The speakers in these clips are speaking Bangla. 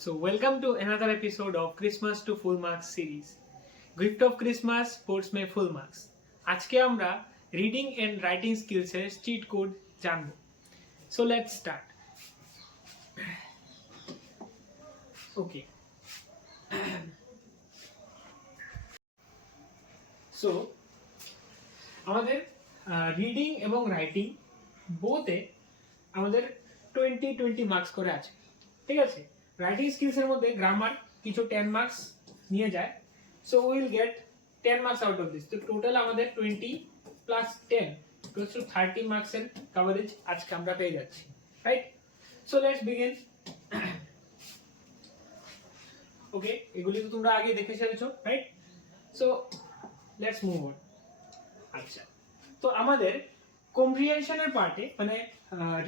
So welcome to another episode of Christmas to Full Marks series. Gift of Christmas sports में full marks. আজকে আমরা reading and writing skills এর cheat code জানবো. So let's start. Okay. So আমাদের রিডিং এবং রাইটিং বোথে আমাদের 20 মার্কস করে আছে, ঠিক আছে। রাইটিং স্কিলস এর মধ্যে গ্রামার কিছু 10 মার্কস নিয়ে যায়, so will get 10 marks out of this. তো টোটাল আমাদের 20 প্লাস 10 ইকুয়ালস টু 30 মার্কস এর কভারেজ আজকে আমরা পেয়ে যাচ্ছি, right. So let's begin. Okay, এগুলি তো তোমরা আগে দেখে এসেছো, right. So let's move on. আচ্ছা, তো আমাদের কম্প্রিহেনশনের পার্টে মানে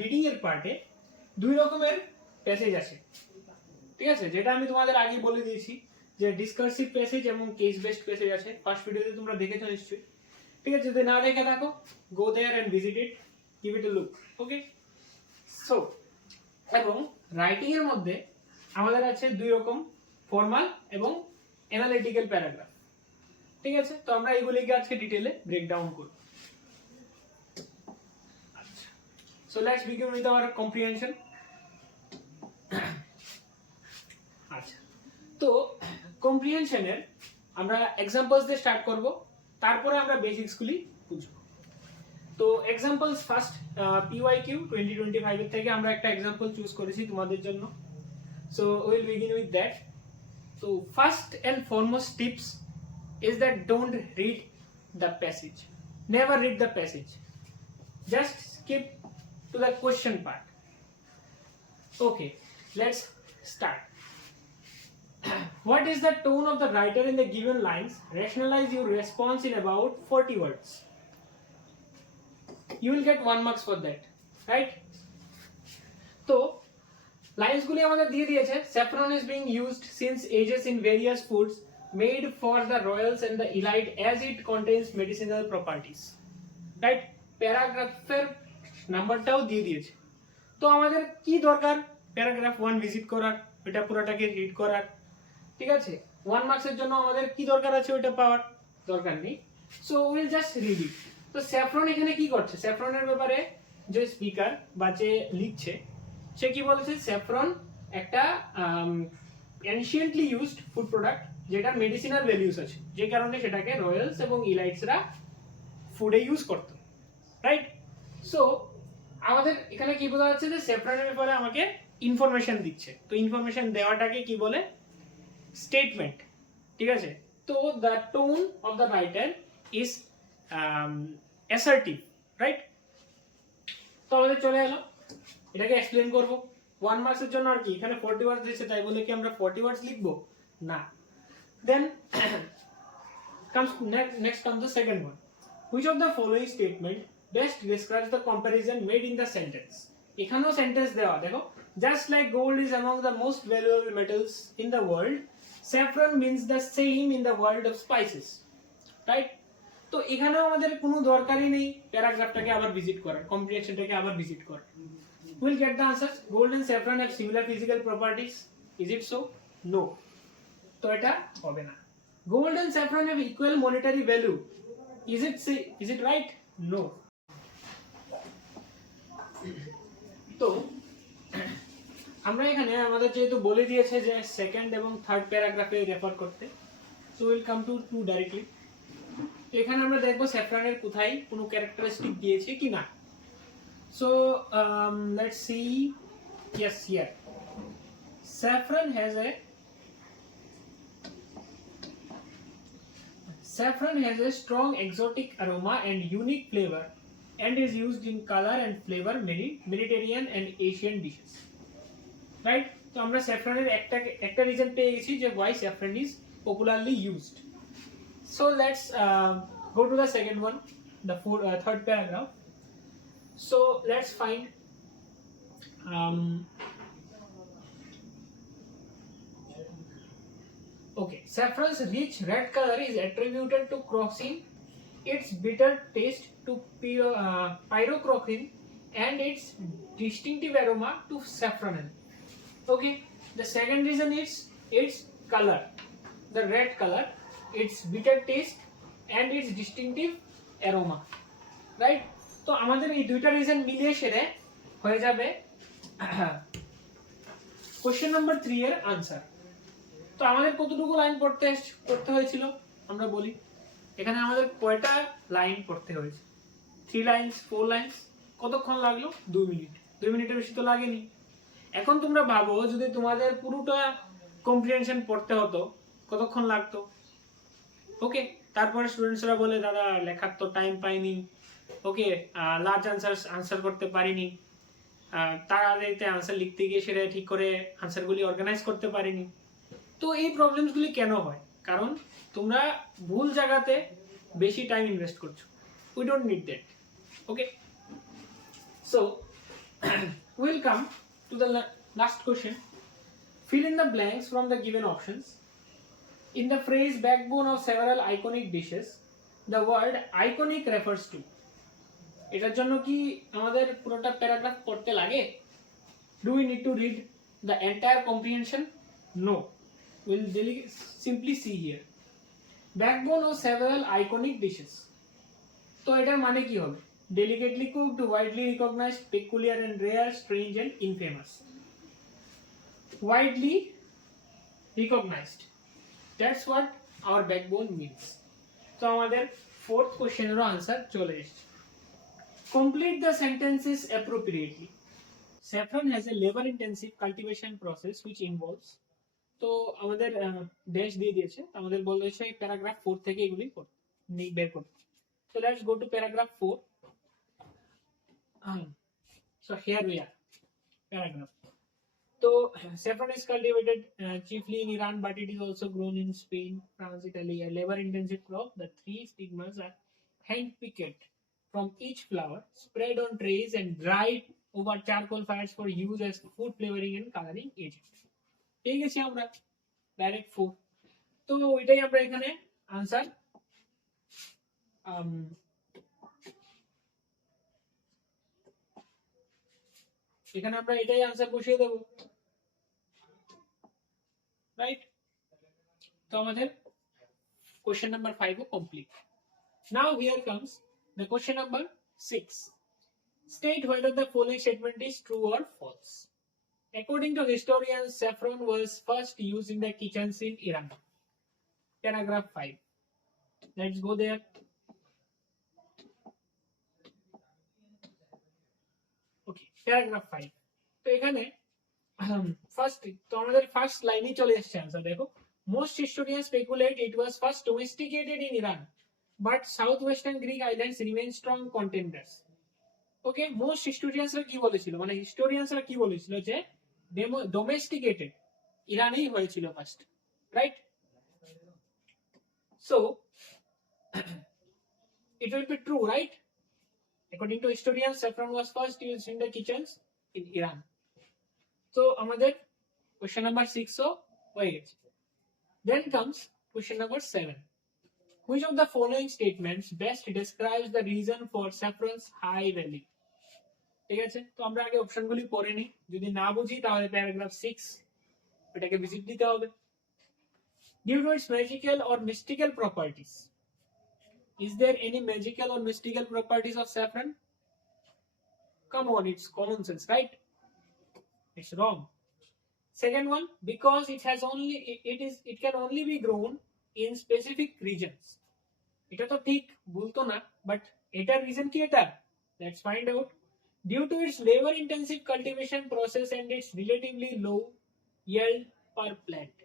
রিডিং এর পার্টে দুই রকমের প্যাসেজ আছে, ঠিক আছে, যেটা আমি তোমাদের আগে বলে দিয়েছি যে ডিসকার্সিভ প্যাসেজ এবং কেস বেসড প্যাসেজ আছে। ফার্স্ট ভিডিওতে তোমরা দেখেছো নিশ্চয়ই, ঠিক আছে। যদি না দেখে থাকো, go there and visit it, give it a look, okay. So এবং রাইটিং এর মধ্যে আমাদের আছে দুই রকম, ফর্মাল এবং অ্যানালিটিক্যাল প্যারাগ্রাফ, ঠিক আছে। তো আমরা এগুলিকে আজকে ডিটেইলে ব্রেকডাউন করব। আচ্ছা, so let's begin with our comprehension. আচ্ছা, তো কম্প্রিহেনশনের আমরা এক্সাম্পলস দিয়ে স্টার্ট করব, তারপরে আমরা বেসিক্স গুলি বুঝব। তো এক্সাম্পলস ফার্স্ট, পিওয়াইকিউ 2025 এর থেকে আমরা একটা এক্সাম্পল চুজ করেছি তোমাদের জন্য। So will begin with that. তো first and foremost tips is that don't read the passage. Never read the passage. Just skip to the question part. Okay, let's start. What is the tone of the writer in the given lines? Rationalize your response in about 40 words. You will get 1 marks for that, right? So, lines গুলি আমাদের দিয়ে দিয়েছে। Saffron is being used since ages in various foods made for the royals and the elite as it contains medicinal properties, right? প্যারাগ্রাফের নাম্বারটাও দিয়ে দিয়েছে। তো আমাদের কি দরকার? প্যারাগ্রাফ 1 ভিজিট করার, এটা পুরোটাকে রিড করার, ঠিক আছে। 1 মার্কসের জন্য আমাদের কি দরকার আছে ওটা পাওয়ার দরকার নেই। So will just read it. তো স্যাফরন এখানে কি করছে? স্যাফরনের ব্যাপারে যে স্পিকার বা যে লিখছে সে কি বলেছে? স্যাফরন একটা এনশিয়েন্টলি ইউজড ফুড প্রোডাক্ট যেটা মেডিসিনাল ভ্যালুস আছে, যে কারণে সেটাকে রয়্যালস এবং ইলাইটসরা ফুডে ইউজ করতো, রাইট। সো আমাদের এখানে কি বোঝা যাচ্ছে যে স্যাফরনের ব্যাপারে আমাকে ইনফরমেশন দিচ্ছে। তো ইনফরমেশন দেওয়াটাকে কি বলে? স্টেটমেন্ট, ঠিক আছে। তো the tone of the writer is assertive, right. তো আমাদের চলে এলো, এটাকে এক্সপ্লেন করব 1 মার্কসের জন্য। আর কি এখানে 40 ওয়ার্ডস দিয়েছে, তাই বলে কি আমরা 40 ওয়ার্ডস লিখবো? না। Then next comes the second one. Which of the following statement best describes the comparison made in the sentence? এখানেও সেন্টেন্স দেওয়া, দেখো। Just like gold is among the most valuable metals in the world, saffron means the same in the world of spices, right? তো এখানেও আমাদের কোনো দরকারই নেই প্যারাগ্রাফটাকে আবার ভিজিট করার, কম্প্রিহেনশনটাকে আবার ভিজিট করার। We'll get the answers. Gold and saffron have similar physical properties. Is it so? No. তো এটা হবে না। Gold and saffron have equal monetary value. Is it right? No. তো আমরা এখানে আমাদের যেহেতু বলে দিয়েছে যে সেকেন্ড এবং থার্ড প্যারাগ্রাফে রেফার করতে, so will come to to directly. তো এখানে আমরা দেখবো স্যাফরনের কোথায় কোনো ক্যারেক্টারিস্টিক দিয়েছে কি না। So let's see. Yes, here saffron has a strong exotic aroma and unique flavor and is used in color and flavor many Mediterranean and Asian dishes, right? তো আমরা স্যাফরনের একটা রিজন পেয়ে গেছি যে why saffron is popularly used. So let's go to the second one, the third paragraph. So let's find okay, saffron's rich red color is attributed to causing its bitter taste to pyrochloroquine and its distinctive aroma to saffron. Okay, The second reason is its color, the red color, its bitter taste and its distinctive aroma, right? তো আমাদের এই দুইটা রিজন মিলিয়ে সেরে হয়ে যাবে কোশ্চেন নাম্বার 3 এর আনসার। তো আমাদের কতটুকু লাইন পড়তে হয়েছিল আমরা বলি। এখানে আমাদের কয়টা লাইন পড়তে হয়েছে? 3 লাইনস 4 লাইনস। কতক্ষণ লাগলো? 2 মিনিট। 2 মিনিটের বেশি তো লাগেনি। এখন তোমরা ভাবো যদি তোমাদের পুরোটা কম্প্রিহেনশন পড়তে হতো কতক্ষণ লাগতো? ওকে, তারপরে স্টুডেন্টসরা বলে দাদা লেখার তো টাইম পাইনি, ওকে লার্জ আনসার করতে পারিনি, তাড়াতাড়িতে আনসার লিখতে গিয়ে সেটা ঠিক করে আনসারগুলি অর্গানাইজ করতে পারিনি। তো এই প্রবলেমসগুলি কেন হয়? কারণ তোমরা ভুল জায়গাতে বেশি টাইম ইনভেস্ট করছো। We don't need that. Okay, so we'll come to the last question. Fill in the blanks from the given options. In the phrase backbone of several iconic dishes, the word iconic refers to. এটার জন্য কি আমাদের পুরোটা প্যারাগ্রাফ পড়তে লাগে? Do we need to read the entire comprehension? No. We'll simply see here. Backbone of several iconic dishes. তো এটার মানে কি হবে? Delicately cooked, widely recognized, peculiar and rare, strange and infamous. Widely recognized. That's what our backbone means. So আমাদের fourth question এর answer চলে এসেছে। Complete the sentences appropriately. Saffron has a labor intensive cultivation process which involves, তো আমাদের ড্যাশ দিয়ে দিয়েছে, আমাদের বলেছে প্যারাগ্রাফ 4 থেকে এগুলি বের করতে। So let's go to paragraph 4. So here we are, paragraph. So saffron is cultivated chiefly in Iran, but it is also grown in Spain, France, Italy. A labor-intensive crop. The 3 stigmas are hand-picked from each flower, spread on trays, and dried over charcoal fires for use as food flavoring and coloring agent. ঠিক আছে, আমরা ডাইরেক্ট 4। তো এটাই আমরা এখানে আনসার এখানে আমরা এটাই আনসার বসিয়ে দেব, রাইট? তো আমাদের কোশ্চেন নাম্বার 5 ও complete. Now here comes the question number 6. State whether the following statement is true or false. According to historians, saffron was first used in the kitchens in Iran. Paragraph 5. Let's go there. Okay, paragraph 5. তো এখানে ফার্স্ট, তো আমাদের ফার্স্ট লাইনই চলে এসেছে आंसर। দেখো, most historians speculate it was first domesticated in Iran, but southwestern Greek islands remain strong contenders. Okay, most historiansরা কি বলেছিল, মানে historiansরা কি বলেছিল যে domesticated ইরানেই হয়েছিল first, right? So it will be true, right? According to historians, saffron was first used in the kitchens in Iran. So আমাদের question number 6 ও হয়ে গেছে। Then comes question number 7. Which of the following statements best describes the reason for saffron's high value? ঠিক আছে, তো আমরা আগে অপশনগুলি পড়ে নিই, যদি না বুঝি তাহলে প্যারাগ্রাফ 6 এটাকে ভিজিট দিতে হবে। Due to its magical or mystical properties. Is there any magical or mystical properties of saffron? Come on, it's common sense, right? It's wrong. Second one, because it can only be grown in specific regions. এটা তো ঠিক, বলতো না, বাট এটার রিজন কি এটা? Let's find out. Due to its labor intensive cultivation process and its relatively low yield per plant.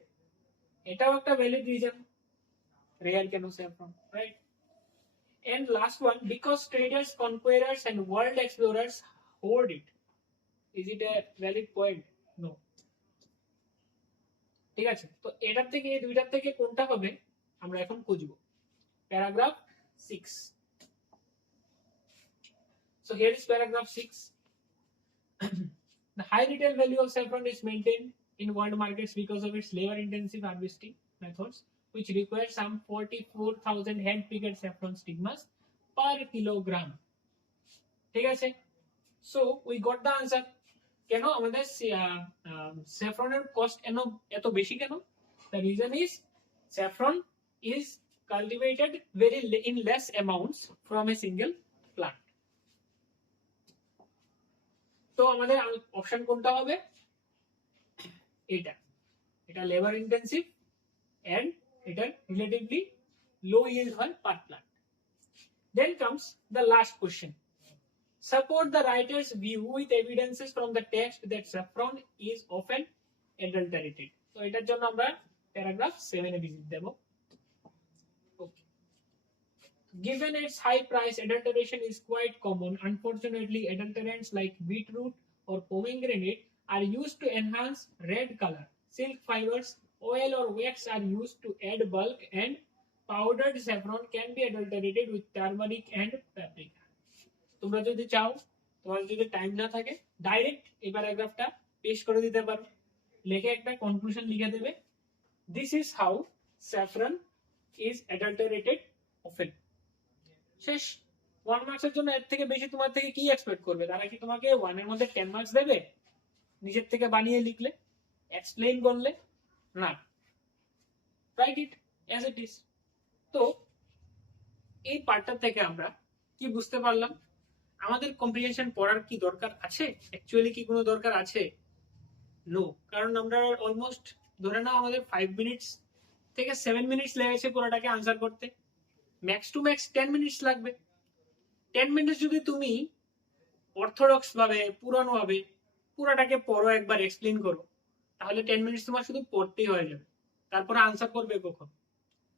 এটাও একটা ভ্যালিড রিজন, রেয়ার কেন saffron, right? And last one, because traders, conquerors and world explorers hoard it. Is it a valid point? No. ঠিক আছে, তো এটার থেকে এই দুইটার থেকে কোনটা হবে আমরা এখন খুঁজব। Paragraph 6. So here is paragraph 6. The high retail value of saffron is maintained in world markets because of its labor intensive harvesting methods, which require some 44,000 hand picked saffron stigmas per kilogram. ঠিক আছে, so we got the answer. কেন আমাদের স্যাফরনের কস্ট এত বেশি কেন? The reason is saffron is cultivated in less amounts from a single plant. তো আমাদের অপশন কোনটা হবে? এটা এটা লেবার ইন্টেন্সিভ এন্ড এটা রিলেটিভলি লো yield হয় পার plant. Then comes the last question. Support the writer's view with evidences from the text that saffron is often adulterated. তো এটার জন্য আমরা প্যারাগ্রাফ 7 এ ভিজিট দেব। Okay. Given its high price, adulteration is quite common. Unfortunately, adulterants like beetroot or pomegranate are used to enhance red color. Silk fibers, oil or wax are used to add bulk, and powdered saffron can be adulterated with turmeric and paprika. তোমরা যদি চাও, তোমাদের যদি টাইম না থাকে, ডাইরেক্ট এই প্যারাগ্রাফটা পেশ করে দিতে পারো, লিখে একটা কনক্লুশন লিখে দেবে, this is how saffron is adulterated often. শেষ। 1 মার্কসের জন্য এর থেকে বেশি তোমার থেকে কি এক্সপেক্ট করবে? তারা কি তোমাকে 1 এর মধ্যে 10 মার্কস দেবে নিজের থেকে বানিয়ে লিখলে, এক্সপ্লেইন করলে? না, right it as it is. তো এই পার্টটা থেকে আমরা কি বুঝতে পারলাম? আমাদের কম্প্রিহেনশন পড়ার কি দরকার আছে? অ্যাকচুয়ালি কি কোনো দরকার আছে? নো, কারণ আমরা অলমোস্ট ধরে নাও আমাদের 5 মিনিটস থেকে 7 মিনিটস লেগেছে পুরোটাকে আনসার করতে, ম্যাক্স টু ম্যাক্স 10 মিনিটস লাগবে। 10 মিনিটস যদি তুমি অর্থোডক্স ভাবে, পুরানো ভাবে পুরোটাকে পড়ো, একবার এক্সপ্লেইন করো, তাহলে 10 মিনিটস তোমার শুধু পড়তেই হয়ে যাবে, তারপরে আনসার করবে কখন?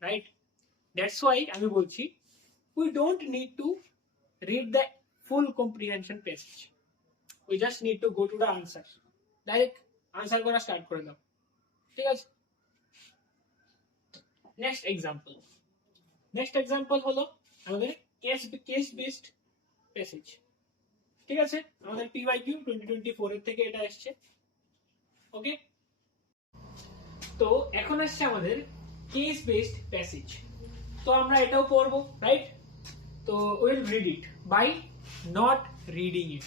রাইট? দ্যাটস ওয়াই আমি বলছি, we don't need to read the full comprehension passage. We just need to go to the answer. Direct answer করা স্টার্ট করে দাও, ঠিক আছে? নেক্সট এক্সাম্পল হলো আমাদের কেস বেসড প্যাসেজ, ঠিক আছে? আমাদের PYQ 2024 এর থেকে এটা আসছে। ওকে, তো এখন আসছে আমাদের কেস বেসড প্যাসেজ। তো আমরা এটাও পড়বো, right? So we'll read it by not reading it.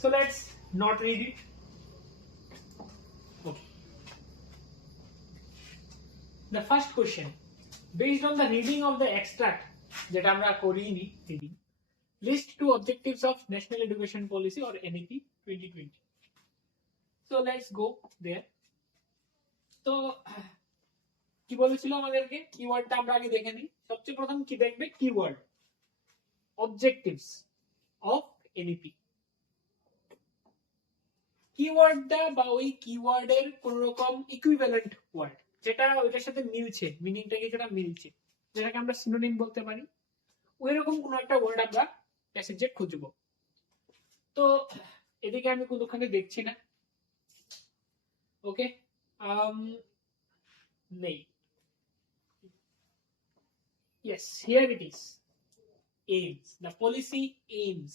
So let's not read it. Okay. The first question, based on the reading of the extract that আমরা করিনি reading, list 2 objectives of National Education Policy or NEP 2020. So let's go there. তো কি বলেছিল আমাদেরকে? কিওয়ার্ডটা আমরা আগে দেখে নিই। সবচেয়ে প্রথম কি দেখবে? Keyword, objectives of NEP। কিওয়ার্ডটা বা ওই কিওয়ার্ডের কোন রকম ইকুইভ্যালেন্ট ওয়ার্ড যেটা ওইটার সাথে মিলছে, মিনিংটা কি যেটা মিলছে, যেটাকে আমরা সিনোনিম বলতে পারি, ওই রকম কোন একটা ওয়ার্ড আমরা প্যাসেজে খুঁজব। তো এদিকে আমি কোনোখানে দেখছি না। ওকে, নেই। Yes, here it is. Aims. The policy aims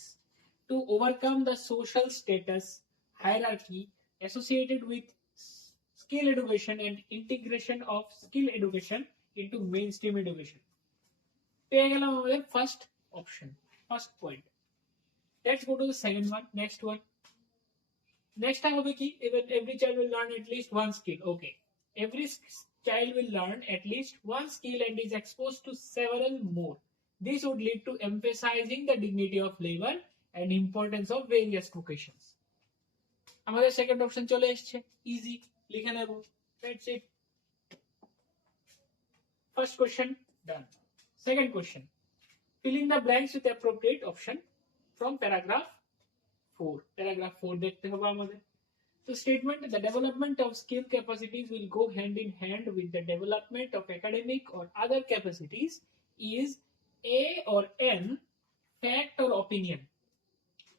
to overcome the social status hierarchy associated with skill education and integration of skill education into mainstream education. পেয়ে গেলাম আমাদের first option, first point. Let's go to the second one, next one. নেক্সটটা হবে কি? Every child will learn at least one skill. Okay, every child will learn at least one skill and is exposed to several more. This would lead to emphasizing the dignity of labor and importance of various vocations. আমাদের সেকেন্ড অপশন চলে এসেছে, ইজি, লিখে নেব। That's it. First question done. Second question, fill in the blanks with appropriate option from paragraph 4. Paragraph 4 দেখতে হবে আমাদের। So statement, the development of skill capacities will go hand in hand with the development of academic or other capacities is A or N, fact or opinion.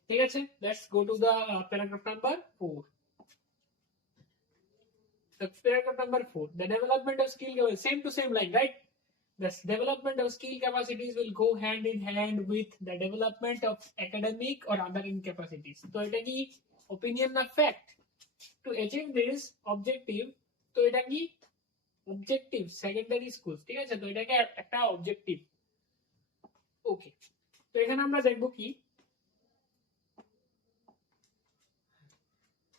ঠিক আছে, let's go to the paragraph number 4. The paragraph number 4, the development of skill, same to same line, right? The development of skill capacities will go hand in hand with the development of academic or other incapacities. তো এটা কি opinion না fact? To achieve this objective, তো এটা কি objective secondary schools, ঠিক আছে? তো এটাকে একটা objective। ওকে, তো এখানে আমরা দেখব কি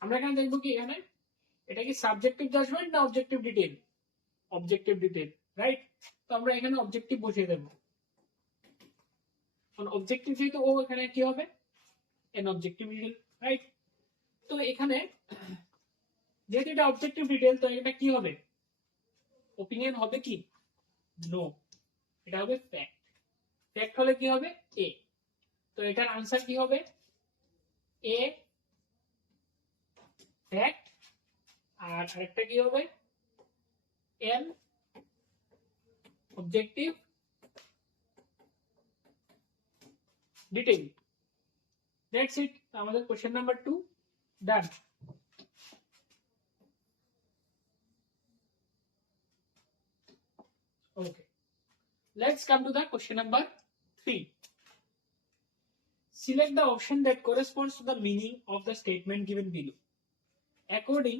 আমরা এখানে দেখবো কি এখানে এটা কি সাবজেক্টিভ জাজমেন্ট না objective detail? Objective detail, right? তো আমরা এখানে অবজেক্টিভ বসিয়ে দেব। কারণ অবজেক্টিভ যেহেতু ও, এখানে কি হবে এন অবজেক্টিভ ডিটেইল, রাইট? তো এখানে যেহেতু এটা অবজেক্টিভ ডিটেইল, তো এটা কি হবে? ওপিনিয়ন হবে কি? নো, এটা হবে ফ্যাক্ট। ফ্যাক্ট হলে কি হবে? এ। তো এটার আনসার কি হবে? এ ফ্যাক্ট, আর আরেকটা কি হবে? An objective detail. That's it, আমাদের question number 2 done. Okay, let's come to the question number 3. Select the option that corresponds to the meaning of the statement given below. According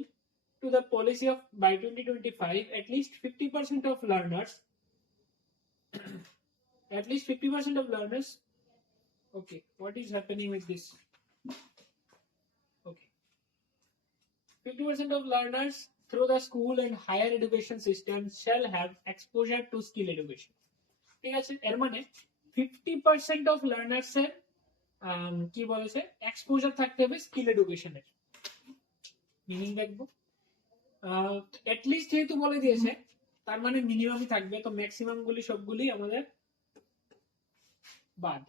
to the policy of by 2025, at least 50% of learners okay, what is happening with this? Okay, 50% of learners through the school and higher education system shall have exposure to skill education. ঠিক আছে, এর মানে 50% of learners এর কি বলেছে, এক্সপোজার থাকতে হবে স্কিল এডুকেশনের। মিনিং দেখবো, এট লিস্ট যেহেতু বলে দিয়েছে, তার মানে মিনিমামই থাকবে। তো ম্যাক্সিমাম গুলি সবগুলি আমাদের বাদ,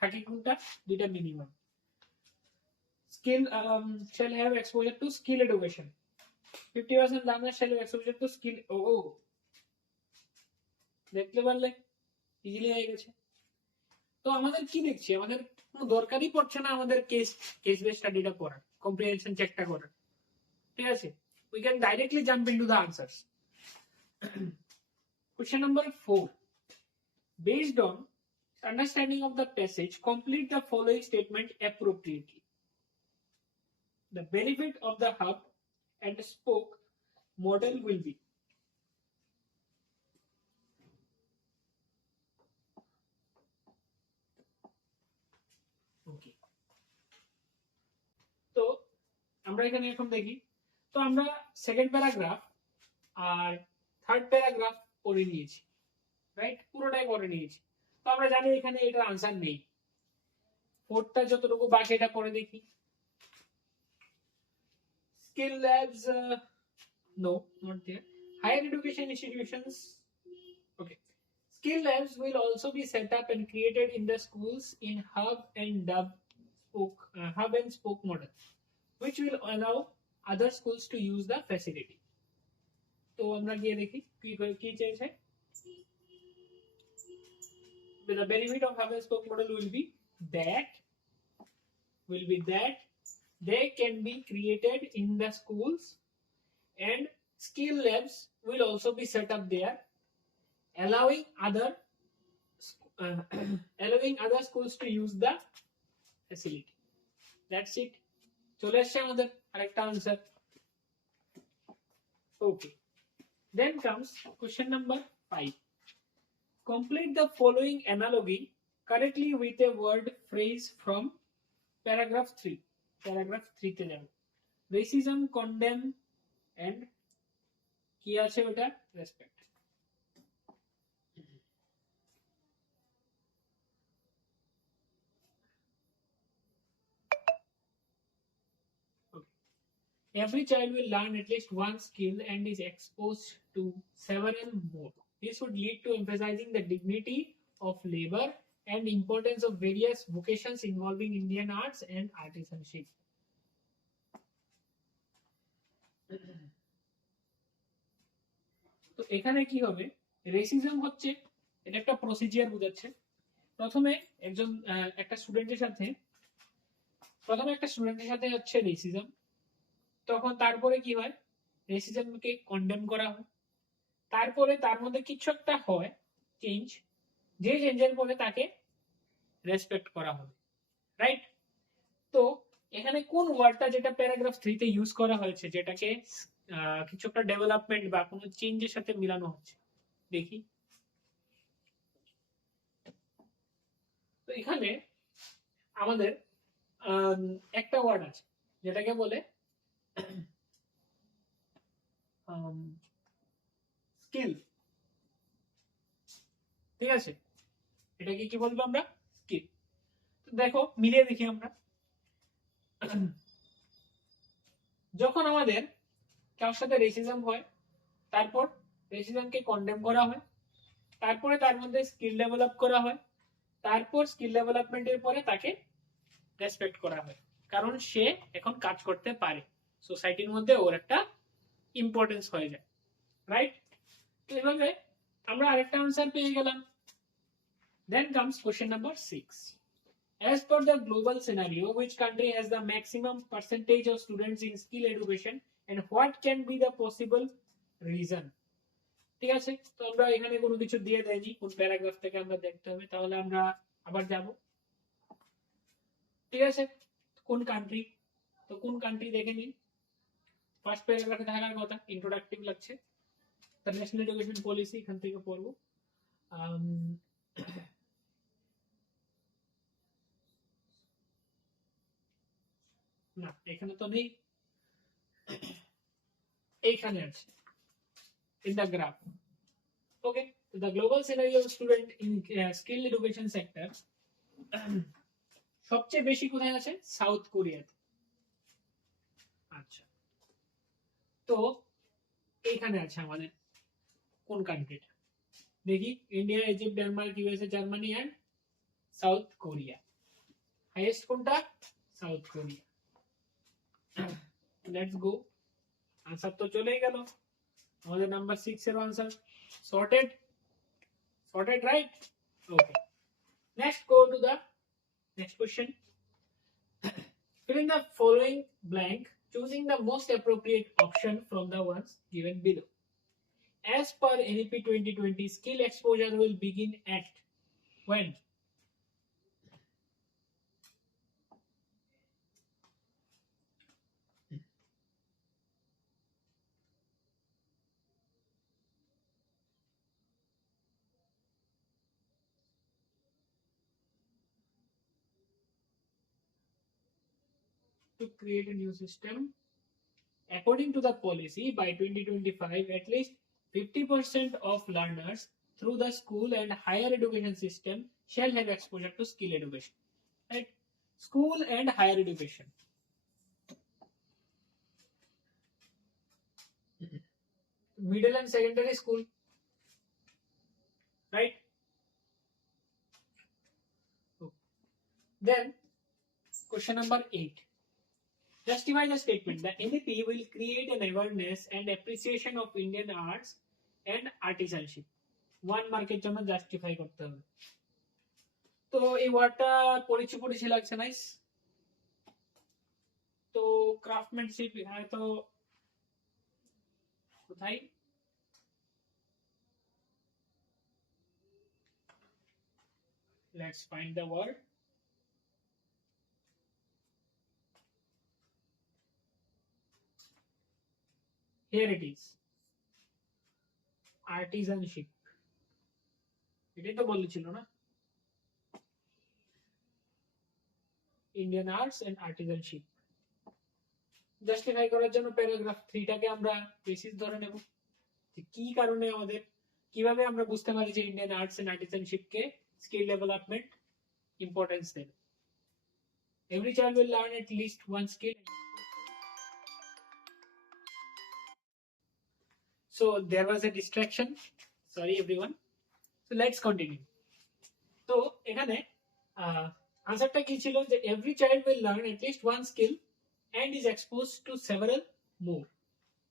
থাকি কোনটা? দুইটা minimum. Skill shall have exposure to skill education, 50% learners shall have exposure to skill। ও দেখতে পারলে ইজিলি হয়ে গেছে। তো আমাদের কি দেখছি, আমাদের কোনো দরকারই পড়ছে না আমাদের কেস বেস স্টাডিটা করার, কম্প্রিহেনশন চেকটা করার। ঠিক আছে, we can directly jump into the answers. Question number 4. Based on understanding of the passage, complete the following statement appropriately. The benefit of the hub and spoke model will be. Okay. তো আমরা এখানে এখন দেখি, তো আমরা সেকেন্ড প্যারাগ্রাফ আর থার্ড প্যারাগ্রাফ পড়ে নিয়েছি, রাইট? পুরোটাই পড়ে নিয়েছি। তো আমরা জানি এখানে এটার আনসার নেই। ফোর্থটা যতটুকু বাকি এটা পড়ে দেখি। Skill labs, no, not there. Higher education institutions, okay. Skill labs will also be set up and created in the schools in hub and spoke model, which will allow other schools to use the facility. তো আমরা গিয়ে দেখি কি চেয়েছে। The benefit of hub and spoke model will be that they can be created in the schools, and skill labs will also be set up there, allowing other schools to use the facility. That's it. চলে আসছে আমাদের আরেকটা answer. Okay, then comes question number 5. Complete the following analogy correctly with a word phrase from paragraph 3. Paragraph 3 তে যাব। Racism, condemn and কি আছে ওটা? Respect. Every child will learn at least one skill and is exposed to several more. This would lead to emphasizing the dignity of labor and importance of various vocations involving Indian arts and artisanship. তো এখানে কি হবে, রেসিজম হচ্ছে এটা একটা প্রসিজিয়ার বোঝাচ্ছে। প্রথমে একটা স্টুডেন্টের সাথে হচ্ছে রেসিজম, তখন তারপরে কি হয়, রেসিজমকে কন্ডেম করা হয়, তারপরে তার মধ্যে কিছু একটা হয় চেঞ্জ, যে চেঞ্জের পরে তাকে রেসপেক্ট করা হবে, রাইট? তো এখানে কোন ওয়ার্ডটা যেটা প্যারাগ্রাফ 3 তে ইউজ করা হয়েছে, যেটাকে কিছু একটা ডেভেলপমেন্ট বা কোনো চেঞ্জের সাথে মিলানো হচ্ছে, দেখি। তো এখানে আমাদের একটা ওয়ার্ড আছে যেটাকে বলে স্কিল, ঠিক আছে, এটাকে কি বলবো আমরা, স্কিল। দেখো মিলিয়ে দেখি আমরা, যখন আমাদের কার সাথে রেসিজম হয়, তারপর রেসিজমকে কন্ডেম করা হয়, তারপরে তার মধ্যে স্কিল ডেভেলপ করা হয়, তারপর স্কিল ডেভেলপমেন্টের পরে তাকে রেসপেক্ট করা হয়, কারণ সে এখন কাজ করতে পারে, সোসাইটির মধ্যে ওর একটা ইম্পর্টেন্স হয়ে যায়, রাইট? তো এভাবে আমরা আরেকটা আনসার পেয়ে গেলাম। Then comes question number 6. As per the global scenario, which country has the maximum percentage of students in skill education and what can be the possible reason? ঠিক আছে, তো আমরা এখানে কোনো কিছু দিয়ে দেয়নি, কোন প্যারাগ্রাফ থেকে আমরা দেখতে হবে, তাহলে আমরা আবার যাব। ঠিক আছে, কোন কান্ট্রি, তো কোন কান্ট্রি দেখে নিন। ফার্স্ট প্যারাগ্রাফে থাকার কথা, ইন্ট্রোডাক্টিভ লাগছে, দ্য ন্যাশনাল এডুকেশন পলিসি, এখান থেকে পড়বো। না এখানে তো নেই, এইখানে আছে, in the graph. Okay, so the global scenario of student in skill education sector সবচেয়ে বেশি কোথায় আছে, সাউথ কোরিয়াতে। আচ্ছা, তো এইখানে আছে আমাদের কোন কান্ট্রিটা, দেখি, India, Egypt, Denmark, USA, Germany and South Korea. Highest কোনটা, South Korea. Let's go, answer তো চলেই গেল, আমাদের নাম্বার 6 এর answer sorted, right? Okay, next go to the next question. Fill in the following blank, choosing the most appropriate option from the ones given below. As per NEP 2020, skill exposure will begin at when? To create a new system, according to the policy, by 2025, at least 50% of learners through the school and higher education system shall have exposure to skill education. Right? School and higher education. Middle and secondary school. Right? Then, question number 8. Justify the statement. The NEP will create an awareness and appreciation of Indian arts and artisanship. 1 মার্কের জন্য জাস্টিফাই করতে হবে। তো এই ওয়ার্ডটা পরিচয় লাগছে, নাইস। তো ক্রাফটম্যানশিপ এখানে তো কোথায়, let's find the word. Here it is, artisanship, এটাই তো বলেছিল না, Indian arts and artisanship. Justify করার জন্য প্যারাগ্রাফ 3 টাকে আমরা বেসিস ধরে নেব, যে কি কারণে আমাদের, কিভাবে আমরা বুঝতে পারি যে ইন্ডিয়ান আর্টস এন্ড আর্টিজানশিপ কে স্কিল ডেভেলপমেন্ট ইম্পর্টেন্স দেবে। Every child will learn at least one skill. So there was a distraction, sorry everyone, so let's continue. তো এখানে আনসারটা কি ছিল, যে every child will learn at least one skill and is exposed to several more.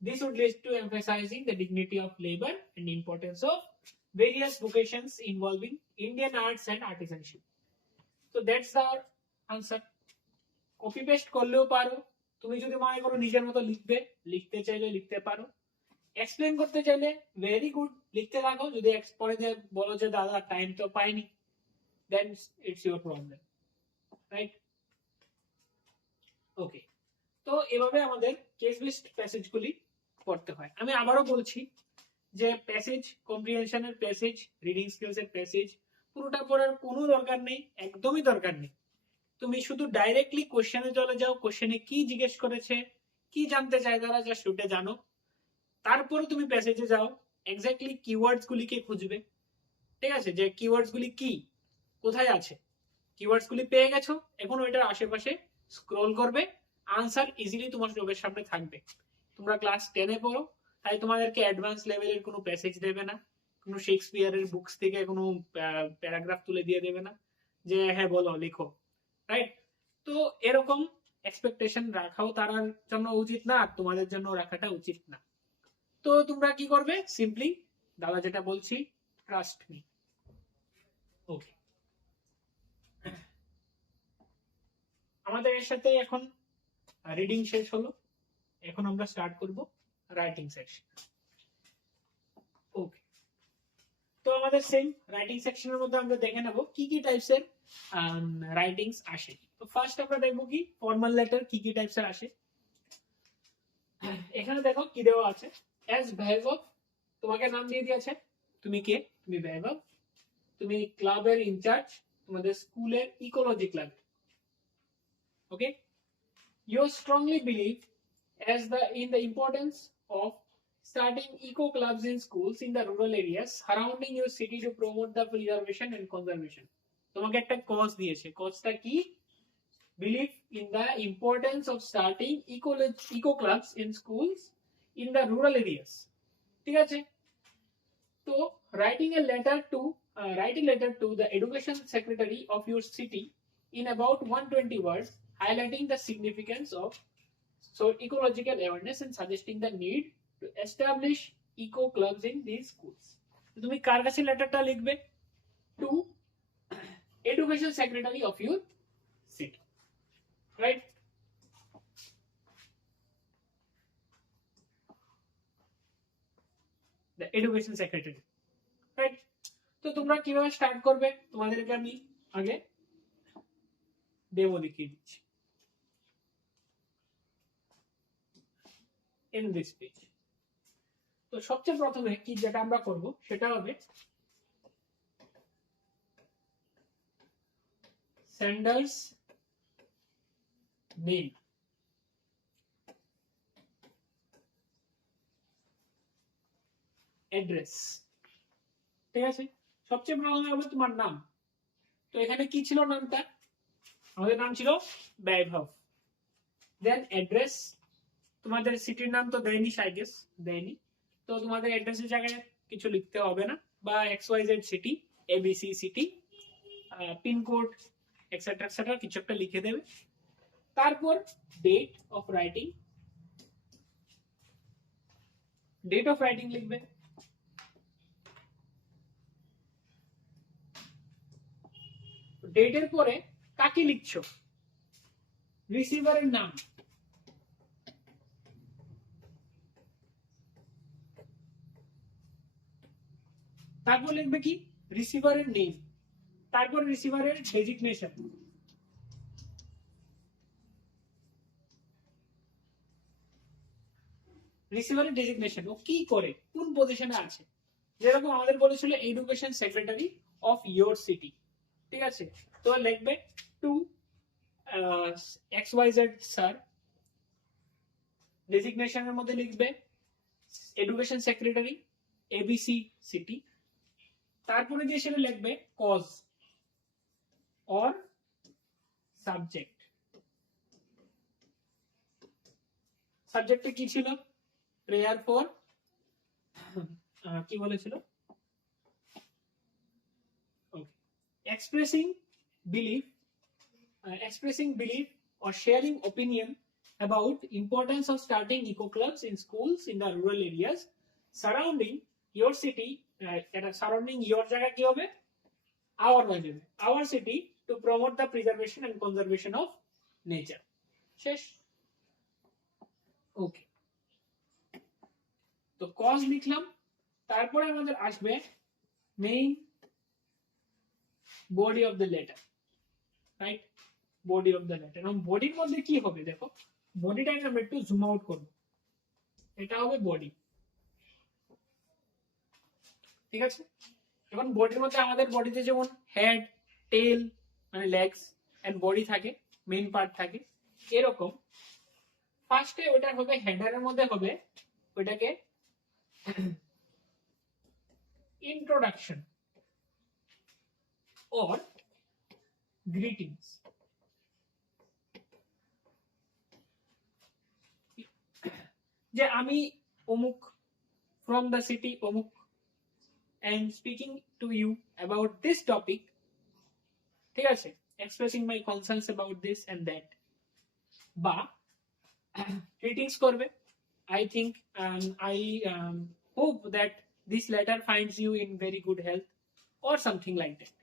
This would lead to emphasizing the dignity of labor and the importance of various vocations involving Indian arts and artisanship. So that's our answer. Copy paste করলেও পারো, তুমি যদি মনে করো নিজের মতো লিখতে চাইলে লিখতে পারো, এক্সপ্লেন করতে চাইলে ভেরি গুড, লিখতে থাকো। যদি পরে বলো যে দাদা টাইম তো পাইনি, দেন ইটস ইউর প্রবলেম, রাইট? ওকে, তো এভাবে আমাদের কেস বেসড প্যাসেজগুলি পড়তে হয়। আমি আবারও বলছি যে প্যাসেজ কম্প্রিহেনশনের প্যাসেজ, রিডিং স্কিলসের প্যাসেজ পুরোটা পড়ার কোনো দরকার নেই, একদমই দরকার নেই। তুমি শুধু ডাইরেক্টলি কোশ্চেনে চলে যাও, কোশ্চেনে কি জিজ্ঞেস করেছে, কি জানতে চায় তারা জাস্ট ওটা জানো। তারপরে তুমি প্যাসেজে যাও, এক্স্যাক্টলি কিওয়ার্ডস গুলিকে খুঁজবে, ঠিক আছে, যে কিওয়ার্ডস গুলি কি, কোথায় আছে, কিওয়ার্ডস গুলি পেয়ে গেছো, এখন ওইটার আশেপাশে স্ক্রল করবে, আনসার ইজিলি তোমার চোখের সামনে থাকবে। তোমরা ক্লাস 10-এ পড়ো, তাই তোমাদেরকে অ্যাডভান্স লেভেলের কোনো প্যাসেজ দেবে না, কোনো শেক্সপিয়ারের বুকস থেকে কোনো প্যারাগ্রাফ তুলে দিয়ে দেবে না যে হ্যাঁ বলো লিখো, রাইট? তো এরকম এক্সপেকটেশন রাখাও তার জন্য উচিত না, আর তোমাদের জন্য রাখাটা উচিত না। তো তোমরা কি করবে, সিম্পলি দাদা যেটা বলছি, ট্রাস্ট মি। ওকে, আমাদের এর সাথে এখন রিডিং শেষ হলো, এখন আমরা স্টার্ট করব রাইটিং সেকশন। ওকে, তো আমাদের সেম রাইটিং সেকশনের মধ্যে আমরা দেখে নেব কি কি টাইপসের রাইটিংস আসে। তো ফার্স্ট আমরা দেখবো কি ফর্মাল লেটার কি কি টাইপসের আসে। এখানে দেখো কি দেওয়া আছে, অ্যাজ ভাইভব, তোমাকে নাম দিয়ে দিয়েছে, তুমি কে, তুমি ভাইভব, তুমি ক্লাবের ইনচার্জ, তোমাদের স্কুলের ecology club. Okay, you strongly believe as in the importance of starting eco clubs in schools in the rural areas surrounding your city to promote the preservation and conservation. তোমাকে একটা কজ দিয়েছে, কজটা কি, believe in the importance of starting eco clubs in schools in the rural areas, ঠিক আছে। তো writing a letter to the education secretary of your city in about 120 words, highlighting the significance of ecological awareness and suggesting the need to establish eco clubs in these schools. তুমি কার কাছে লেটারটা লিখবে, two education secretary of your city, right? The education secretary, right? তো তোমরা কিভাবে স্টার্ট করবে, তোমাদেরকে আমি আগে ডেমো দেখিয়ে দিচ্ছি। in this page, তো সবচেয়ে প্রথমে কি যেটা আমরা করব সেটা হবে সেন্ডার্স নেম, অ্যাড্রেস, ঠিক আছে। সবচেয়ে প্রথমে হবে তোমার নাম, তো এখানে কি ছিল নামটা, আমাদের নাম ছিল বৈভব, দেন অ্যাড্রেস, তোমাদের সিটির নাম তো দেয়নি, আই গেস দেয়নি, তো তোমাদের অ্যাড্রেসের জায়গায় কিছু লিখতে হবে না, বা XYZ city, ABC city, pincode etcetera etcetera কিছু একটা লিখে দেবে। তারপর ডেট অফ রাইটিং, লিখবে, ডেটের পরে কাকে লিখছো, রিসিভারের নাম, তারপর লিখবে কি রিসিভারের নেম, তারপর রিসিভারের ডেজিগনেশন, রিসিভারের ডেজিগনেশন, ও কি করে, কোন পজিশনে আছে, যেরকম আমাদের বলেছিল education secretary of your city, ঠিক আছে। তো লিখবে টু XYZ স্যার, ডেজিগনেশনের মধ্যে লিখবে এডুকেশন সেক্রেটারি ABC সিটি, তারপরে দিয়ে সেটা লিখবে কজ অর সাবজেক্ট, সাবজেক্টে কি ছিল, প্রেয়ার ফর, কি বলেছিল, expressing belief or sharing opinion about importance of starting eco clubs in schools in the rural areas surrounding your city, surrounding your জায়গা কি হবে, our city to promote the preservation and conservation of nature, শেষ। ওকে, তো কজ লিখলাম, তারপরে আমাদের আসবে main body of the letter, right? Body of the letter, এবং বডির মধ্যে কি হবে দেখো, বডিটাকে আমরা একটু জুম আউট করব, এটা হবে বডি, ঠিক আছে। এখন বডির মধ্যে আমাদের বডিতে যেমন হেড, টেল মানে লেগস এন্ড বডি থাকে, মেইন পার্ট থাকে, এরকম ফার্স্টে ওটা হবে হেডারের মধ্যে হবে ওটাকে introduction or greetings. যে আমি অমুক from the city অমুক and speaking to you about this topic, ঠিক আছে, expressing my concerns about this and that, বা greetings করবে, I think I hope that this letter finds you in very good health or something like that.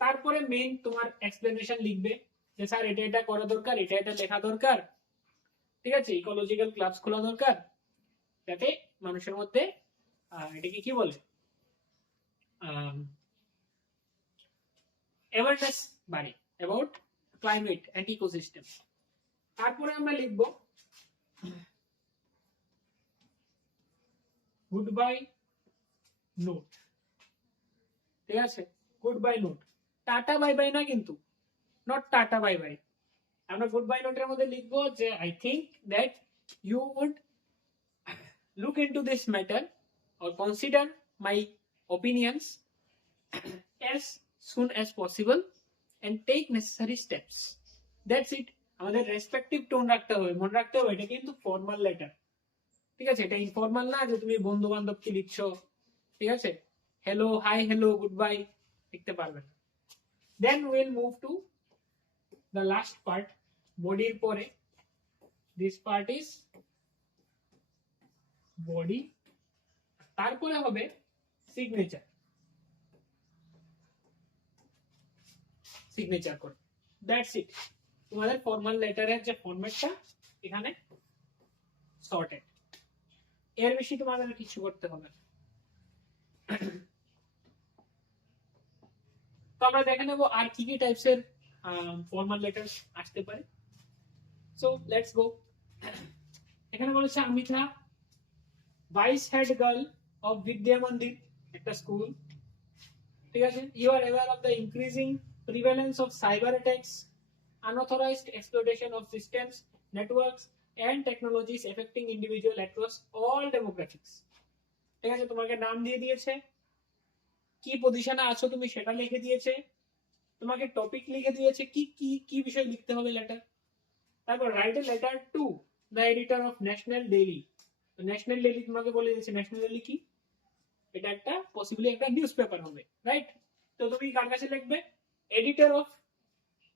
তারপরে মেইন তোমার এক্সপ্লেনেশন লিখবে যে স্যার এটা এটা করা দরকার, এটা এটা লেখা দরকার, ঠিক আছে, ইকোলজিক্যাল ক্লাবস খোলা দরকার, যাতে মানুষের মধ্যে এটাকে কি বলে অ্যাওয়ারনেস বাড়ে অ্যাবাউট ক্লাইমেট এন্ড ইকোসিস্টেম। তারপরে আমরা লিখব গুড বাই নোট, ঠিক আছে, goodbye note, tata bye bye না কিন্তু, নট টাটা বাই বাই। আমরা গুড বাই নোটের মধ্যে লিখবো যে I think that you would look into this matter or consider my opinions as soon as possible and take necessary steps. That's it. আমাদের রেসপেক্টিভ টোন রাখতে হবে, মনে রাখতে হবে এটা কিন্তু ফর্মাল লেটার, ঠিক আছে, এটা ইনফর্মাল না যে তুমি বন্ধু বান্ধবকে লিখছো, ঠিক আছে, hello hi hello goodbye লিখতে পারবে না। Then will move to the last part, বডির পরে দিস পার্ট ইজ বডি, তারপরে হবে সিগনেচার, সিগনেচার করে, দ্যাটস ইট। তোমাদের ফর্মাল লেটারের যে ফরম্যাটটা এখানে সর্টেড, এর বেশি তোমাদের কিছু করতে হবে না। তো আমরা দেখে নেব আর কি কি টাইপসের ফর্মাল লেটার আসতে পারে। So let's go. এখানে বলেছে Amita vice head girl of Vidya Mandir, একটা স্কুল, ঠিক আছে, you are aware of the increasing prevalence of cyber attacks, unauthorized exploitation of systems, networks and technologies affecting individual across all demographics, ঠিক আছে, তোমাকে নাম দিয়ে দিয়েছে, কি পজিশনে আছো তুমি সেটা লিখে দিয়েছে, তোমাকে টপিক লিখে দিয়েছে, কি কি কি বিষয় লিখতে হবে লেটার, তারপর write a letter to the editor of national daily. National daily তোমাকে বলে দিয়েছে ন্যাশনাল ডেইলি কি, এটা একটা পসিবলি একটা নিউজ পেপার হবে, রাইট। তো তুমি কার কাছে লিখবে, এডিটর অফ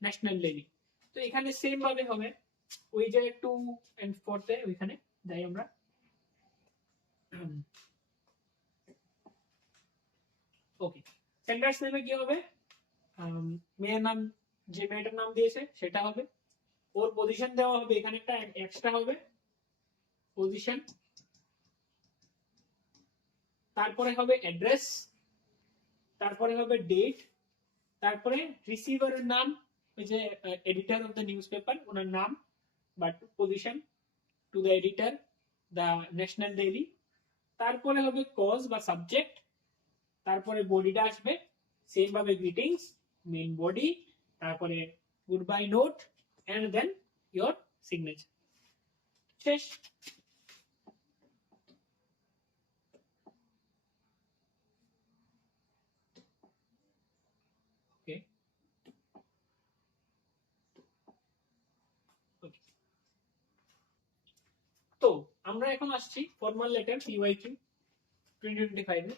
ন্যাশনাল ডেইলি। তো এখানে সেম ভাবে হবে, ওই যে 2 and 4 তে ওইখানে যাই আমরা, ওকে। সেন্টার্স নেমে কি হবে, মেয়ের নাম, যে মেয়েটার নাম দিয়েছে সেটা হবে, ওর পজিশন দেওয়া হবে, এখানে একটা এক্সট্রা হবে পজিশন, তারপরে হবে অ্যাড্রেস, তারপরে হবে ডেট, তারপরে রিসিভারের নাম, ওই যে editor of the newspaper ওনার নাম, but position to the editor the national daily, তারপরে হবে কজ বা সাবজেক্ট, তারপরে বডিটা আসবে সেম ভাবে গ্রিটিংস, মেইন বডি, তারপরে goodbye note and then your signature, শেষ। ওকে, তো আমরা এখন আসছি ফর্মাল লেটার পিওয়াইকিউ 2025 এ।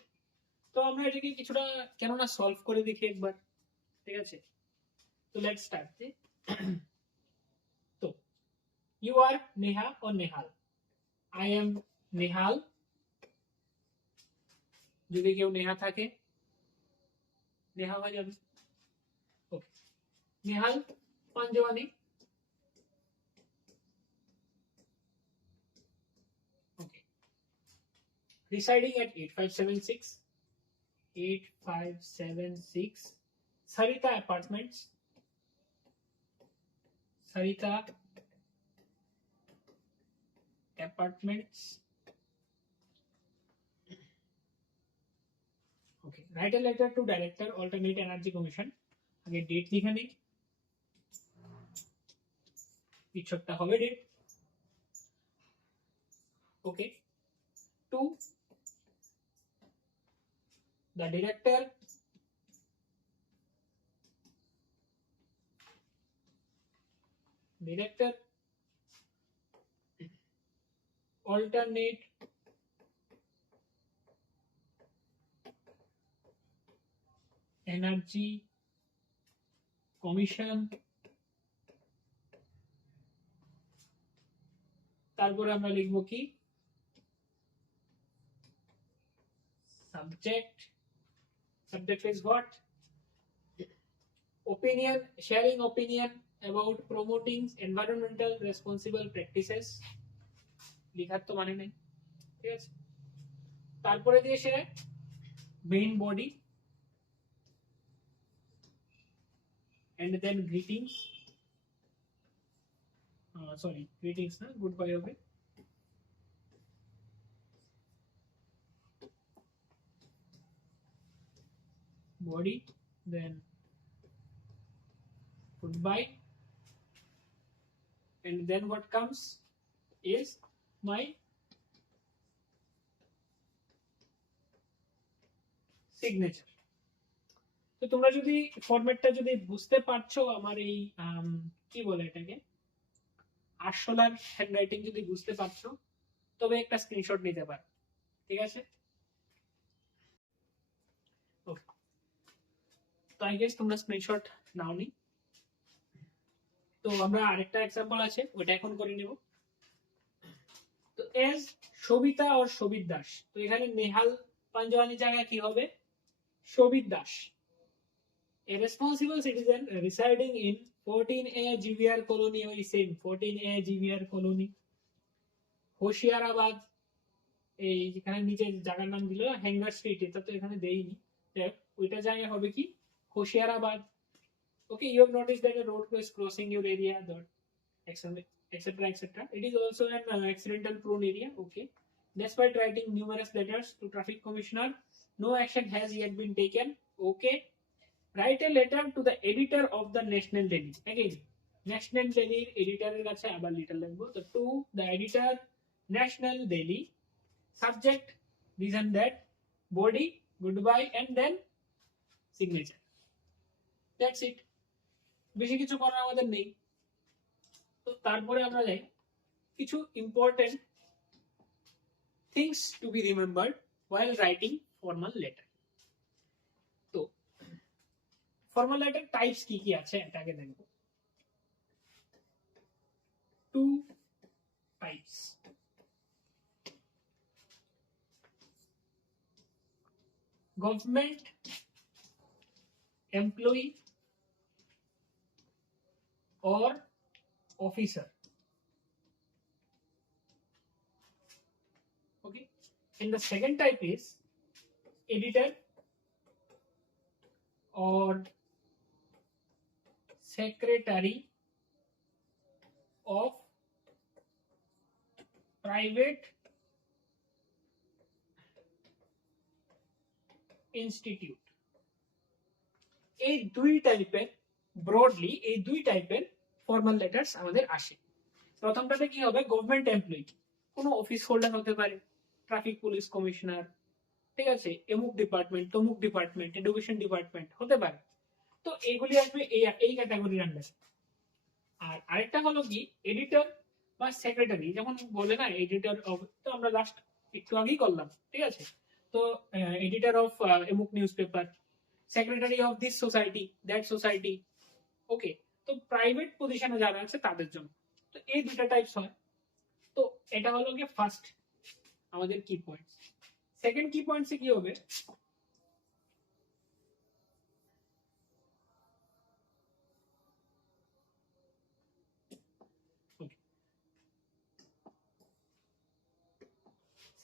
তো আমরা এটাকে কিছুটা কেননা সলভ করে দেখি একবার, ঠিক আছে। তো লেটস স্টার্ট। তো you are Neha or Nehal, I am Nehal, যদি কেউ নেহা থাকে নেহা হয়ে যাবে, okay. Nehal Panjwani, okay, residing at 8576 Sarita Apartments, Sarita Apartments, okay. Write a letter to Director Alternate Energy Commission, আগে ডেট লিখে নেই, কিছু একটা হবে date, Okay. 2. The director alternate energy commission, তারপরে আমরা লিখব কি subject is what, opinion, sharing opinion about promoting environmental responsible practices, লিখার তো মানে নেই, ঠিক আছে। তারপরে দিয়ে সে main body and then greetings, greetings না, goodbye হবে, body then goodbye, and then what comes is my signature. তো তোমরা যদি ফরম্যাটটা যদি বুঝতে পারছো আমার এই কি বলে এটাকে আরশোলার হ্যান্ডরাইটিং যদি বুঝতে পারছো তবে একটা স্ক্রিনশট নিতে পারো, ঠিক আছে। ওকে, তো আই গেস তোমরা স্ক্রিনশট নাওনি। তো আমরা আরেকটা एग्जांपल আছে ওটা এখন করে নেব। তো এজ সবিতা और শোভিত দাস, তো এখানে নেহাল পাঞ্জওয়ানি জায়গা কি হবে Shobhit Das. A responsible citizen residing in 14A GVR colony, ওই same 14A GVR colony, Hoshiarabad, এই যেখানে নিচে জায়গার নাম দিল হ্যাঙ্গার স্ট্রিট, এটা তো এখানে দেইনি, ওইটা জায়গা হবে কি হোশিয়ারাবাদ। Okay, you have noticed that a road is crossing your area, etc. etc. It is also an accidental prone area. Okay, despite writing numerous letters to traffic commissioner, no action has yet been taken. Okay, write a letter to the editor of the National Daily. Again, National Daily editor এর কাছে আবার লিটার লিখবো। তো to the editor National Daily, subject this and that, body goodbye, and then signature. That's it. বেশি কিছু করার আমাদের নেই। তো তারপরে আমরা যাই কিছু important things to be remembered while writing formal letter। তো ফর্মাল লেটার টাইপস কি কি আছে এটাকে দেখব। Two types, government employee or officer. Okay, and the second type is editor or secretary of private institute. এই দুই টাইপের ব্রডলি এই দুই টাইপের ফর্মাল লেটার্স আমাদের আসে। প্রথমটাতে কি হবে গভর্নমেন্ট এমপ্লয়ি, কোনো অফিস হোল্ডার হতে পারে, ট্রাফিক পুলিশ কমিশনার, ঠিক আছে, এমুক ডিপার্টমেন্ট তমুক ডিপার্টমেন্ট, এডুকেশন ডিপার্টমেন্ট হতে পারে। তো এইগুলি আসবে এই ক্যাটাগরির আন্ডারে। আর আরেকটা হলো কি এডিটর বা সেক্রেটারি, যেমন বলে না এডিটর অফ, তো আমরা লাস্ট একটু আগেই করলাম, ঠিক আছে। তো এডিটর অফ এমুক newspaper, secretary of this society that society. Okay, তো প্রাইভেট পজিশনে যারা আছে তাদের জন্য। তো এই দুটো টাইপস হয়। তো এটা হলো কি ফার্স্ট আমাদের কি পয়েন্টস। সেকেন্ড কি পয়েন্টসে কি হবে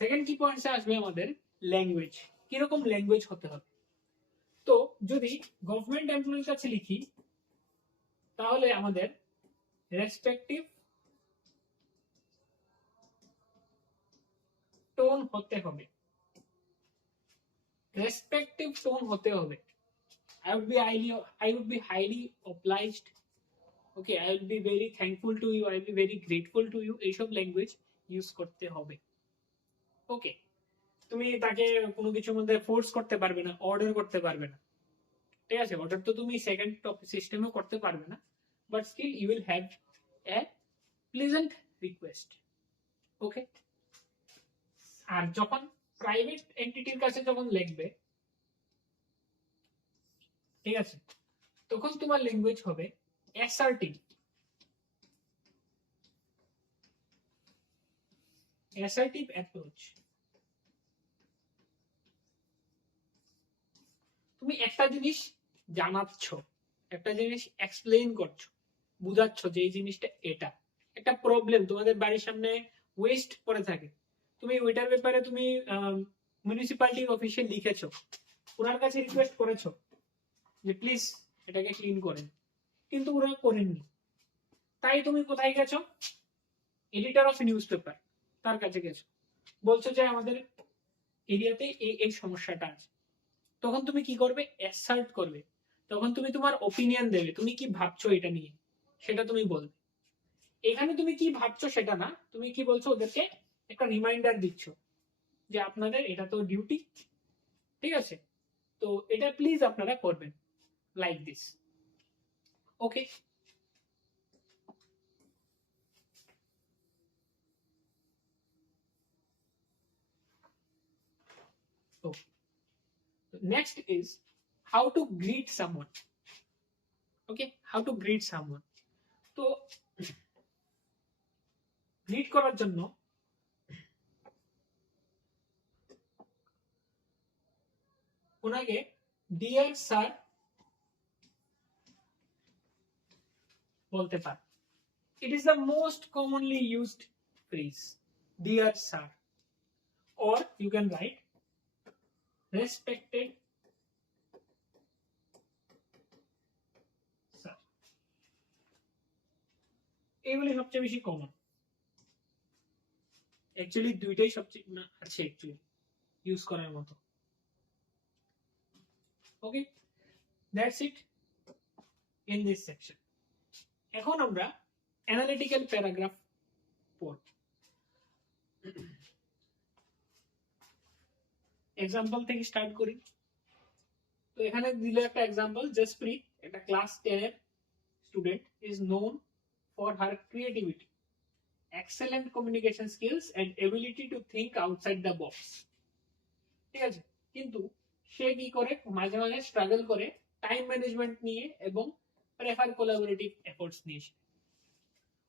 সেকেন্ড কি পয়েন্টসে আসবে আমাদের ল্যাঙ্গুয়েজ, কিরকম ল্যাঙ্গুয়েজ হতে হবে। তো যদি গভর্নমেন্ট এমপ্লয়ির কাছে লিখি তাহলে আমাদের রেসপেক্টিভ টোন হতে হবে, রেসপেক্টিভ টোন হতে হবে। I would be highly obliged, okay, I will be very thankful to you, I will be very grateful to you, এইসব ল্যাঙ্গুয়েজ ইউজ করতে হবে। ওকে, তুমি তাকে কোনো কিছুর মধ্যে ফোর্স করতে পারবে না, অর্ডার করতে পারবে না, ঠিক আছে? অর্ডার তো তুমি সেকেন্ড সিস্টেমেও করতে পারবে না, but still you will have a pleasant request. Okay, আর যখন প্রাইভেট এন্টিটির কাছে যখন লিখবে, ঠিক আছে, তখন তোমার ল্যাঙ্গুয়েজ হবে অ্যাসার্টিভ। Assertive approach. তুমি একটা জিনিস জানাচ্ছ, একটা জিনিস এক্সপ্লেইন করছো, বুঝাচ্ছ যে এই জিনিসটা এটা একটা প্রবলেম, তোমাদের বাড়ির সামনে ওয়েস্ট পড়ে থাকে, তুমি ওইটার ব্যাপারে তুমি মিউনিসিপ্যালিটির অফিসে লিখেছো, ওনার কাছে রিকোয়েস্ট করেছো যে প্লিজ এটাকে ক্লিন করেন, কিন্তু ওরা করেননি, তাই তুমি কোথায় গেছো? এডিটর অফ নিউজ পেপার, তার কাছে গেছো, বলছো যে আমাদের এরিয়াতে এই সমস্যাটা আছে। তখন তুমি কি করবে? অ্যাসার্ট করবে, তখন তুমি তোমার ওপিনিয়ন দেবে, তুমি কি ভাবছো এটা নিয়ে সেটা তুমি বলবে। এখানে তুমি কি ভাবছো সেটা না, তুমি কি বলছো ওদেরকে একটা রিমাইন্ডার দিচ্ছ যে আপনাদের এটা তো ডিউটি, ঠিক আছে, তো এটা প্লিজ আপনারা করবেন, like this. Okay, next is how to greet someone. Okay, how to greet someone. তো গ্রিট করার জন্য ওনাকে ডিয়ার স্যার বলতে পার। It is the most commonly used phrase, dear sir, or you can write respected sir. এগুলি সবচেয়ে বেশি কমন, অ্যাকচুয়ালি দুইটাই সবচেয়ে আছে অ্যাকচুয়ালি ইউজ করার মতো। Okay, that's it in this section. এখন আমরা অ্যানালিটিক্যাল প্যারাগ্রাফ পড়ব। এক্সাম্পল থেকে স্টার্ট করি। তো এখানে দিলে একটা এক্সাম্পল, জসপ্রীত একটা ক্লাস 10 এর student, is known for her creativity, excellent communication skills and ability to think outside the box। ঠিক আছে, কিন্তু সে কি করে মাঝে মাঝে স্ট্রাগল করে টাইম ম্যানেজমেন্ট নিয়ে এবং প্রেফার কোলাবোরেটিভ এফোর্টস নিয়ে।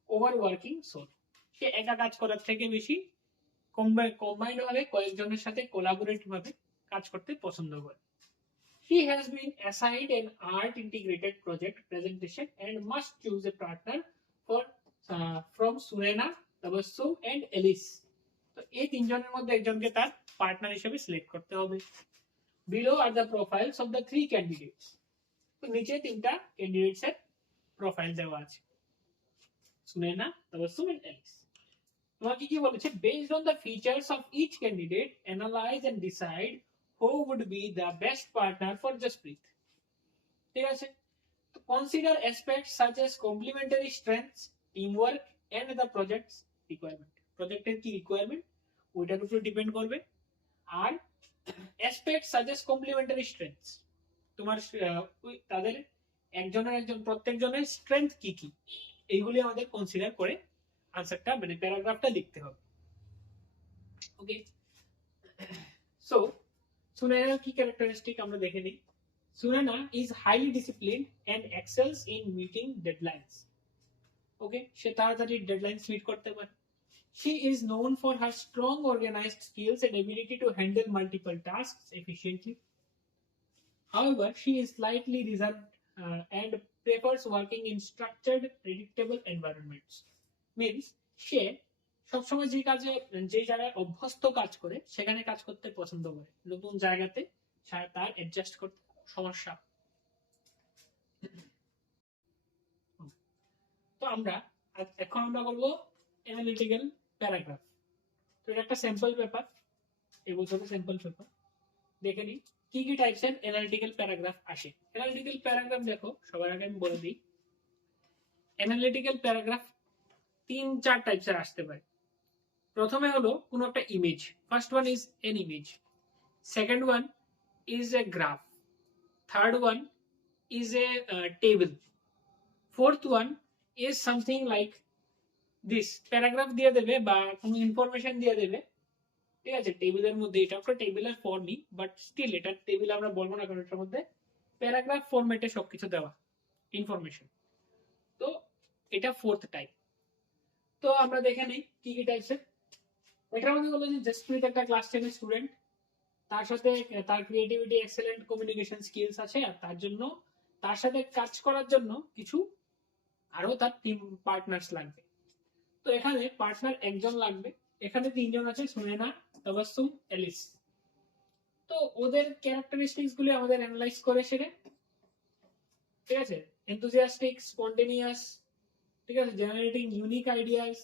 ওভার ওয়ার্কিং সোল, সে একা কাজ করার থেকে বেশি কম্বাইন্ড ভাবে কয়েকজনের সাথে কোলাবোরেটিভ ভাবে কাজ করতে পছন্দ করে। She has been assigned an art integrated project presentation and must choose a partner for from Surena, Tabassum and Alice। তো এই তিনজনের মধ্যে একজনকে তার পার্টনার হিসেবে সিলেক্ট করতে হবে। Below are the profiles of the three candidates। তো নিচে তিনটা ক্যান্ডিডেটস এর প্রোফাইল দেওয়া আছে, সুনেনা, তাবাসসুম এন্ড এলিস। তোমাকে কি বলেছে? Based on the features of each candidate, analyze and decide who would be the best partner for Jasprit। ঠিক আছে, তো consider aspects such as complementary strengths, teamwork and the project's requirement। প্রজেক্টের কি রিকোয়ারমেন্ট ওইটার উপর ডিপেন্ড করবে। আর aspects such as complementary strengths, তোমার তাদের একজন প্রত্যেকজনের স্ট্রেংথ কি কি, এইগুলি আমাদের কনসিডার করে আনসারটা মানে প্যারাগ্রাফটা লিখতে হবে। ওকে, সো সুনেনার কি ক্যারেক্টারিস্টিক আমরা দেখে নিই। Sunena is highly disciplined and excels in meeting deadlines. Okay, সে তাড়াতাড়ি ডেডলাইনস মিট করতে পারে। She is known for her strong organized skills and ability to handle multiple tasks efficiently. However, she is slightly reserved and prefers working in structured, predictable environments। Means সে সবসময় যে জায়গায় অভ্যস্ত কাজ করে সেখানে কাজ করতে পছন্দ করে, নতুন জায়গাতে তার অ্যাডজাস্ট করতে সমস্যা। তো এখন আমরা বলবো অ্যানালিটিক্যাল প্যারাগ্রাফ। তো এটা একটা স্যাম্পল পেপার, এই বছরের স্যাম্পল পেপার। দেখে নিই কি কি টাইপসের অ্যানালিটিক্যাল প্যারাগ্রাফ আসে। অ্যানালিটিক্যাল প্যারাগ্রাফ দেখো, সবার আগে আমি বলে দিই, অ্যানালিটিক্যাল প্যারাগ্রাফ 3-4 টাইপসের আসতে পারে। প্রথমে হলো কোনো একটা image, first one is an image, second one is a graph, third one is a table, fourth one is something like this, paragraph দিয়ে দেবে বা কোনো ইনফরমেশন দিয়ে দেবে, ঠিক আছে। টেবিলের মধ্যে এটা একটা টেবিলের ফর্মই, বাট স্টিল এটা টেবিল আমরা বলবো না, কারণ এটার মধ্যে প্যারাগ্রাফ ফরম্যাটে সবকিছু দেওয়া ইনফরমেশন। তো এটা ফোর্থ টাইপ। তো আমরা দেখে নেই কি কি টাইপসের। এটার মধ্যে বলো যে জসপ্রীত একটা ক্লাস 10 এর স্টুডেন্ট, তার সাথে তার ক্রিয়েটিভিটি এক্সেলেন্ট কমিউনিকেশন স্কিলস আছে, আর তার জন্য তার সাথে কাজ করার জন্য কিছু আরো তার টিম পার্টনার্স লাগবে। তো এখানে পার্টনার একজন লাগবে, এখানে তিনজন আছে, সুনেনা, তাবাসসুম, এলিস। তো ওদের ক্যারেক্টারিস্টিক্স গুলি আমাদের অ্যানালাইজ করে সেরে, ঠিক আছে, এনথুজিয়াস্টিক, স্পন্টেনিয়াস, ঠিক আছে, generating unique ideas,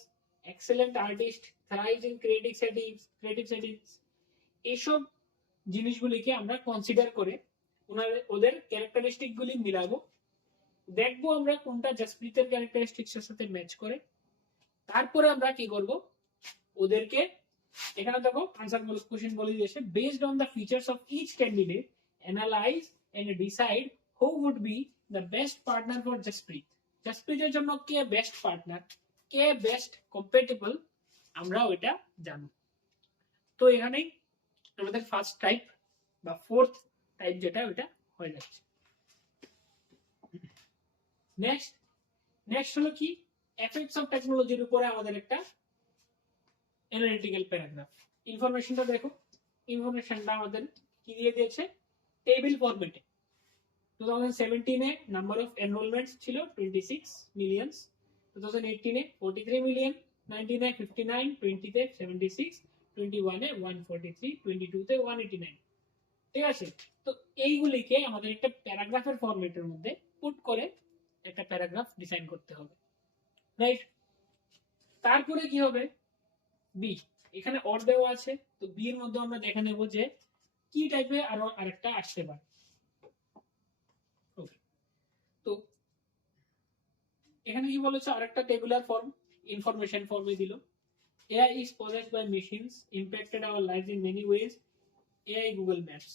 excellent artist, থ্রাইভস in creative settings, এইসব জিনিসগুলিকে আমরা কনসিডার করে ওদের ক্যারেক্টারিস্টিক গুলি মিলাবো, দেখবো আমরা কোনটা জসপ্রীতের ক্যারেক্টারিস্টিক্স এর সাথে ম্যাচ করে। তারপরে আমরা কি করব, ওদেরকে এখানে দেখো আনসার কোশ্চেন বলে দিয়েছে, based on the features of each candidate analyze and decide who would be the best partner for Jaspreet. জসপ্রীতের জন্য কে বেস্ট পার্টনার, কে বেস্ট কম্পেটেবল, আমরা ওইটা জানব। তো এখানেই আমাদের ফার্স্ট টাইপ বা ফোর্থ টাইপ যেটা ওইটা হয়ে যাচ্ছে। নেক্সট হলো কি, এফেক্টস অফ টেকনোলজির উপরে আমাদের একটা অ্যানালিটিক্যাল প্যারাগ্রাফ। ইনফরমেশনটা দেখো, ইনফরমেশনটা আমাদের কি দিয়ে দিয়েছে, টেবিল ফরম্যাটে। 2017 এ নাম্বার অফ এনরোলমেন্টস ছিল 26 মিলিয়নস, 2018 এ 43 মিলিয়ন, 19 এ 59, 20 তে 76, 21 এ 143, 22 তে 189, ঠিক আছে। তো এইগুলিকে আমাদের একটা প্যারাগ্রাফের ফরম্যাটের মধ্যে পুট করে একটা প্যারাগ্রাফ ডিজাইন করতে হবে, রাইট। তারপরে কি হবে, বি, এখানে অর দেওয়া আছে, তো বি এর মধ্যে আমরা দেখে নেব যে কি টাইপে আরো আরেকটা আসতে পারে। তো এখানে কি বলেছে, আরেকটা টেবুলার ফর্ম, ইনফরমেশন ফর্মে দিল। AI is possessed by machines, impacted our lives in many ways. AI Google Maps.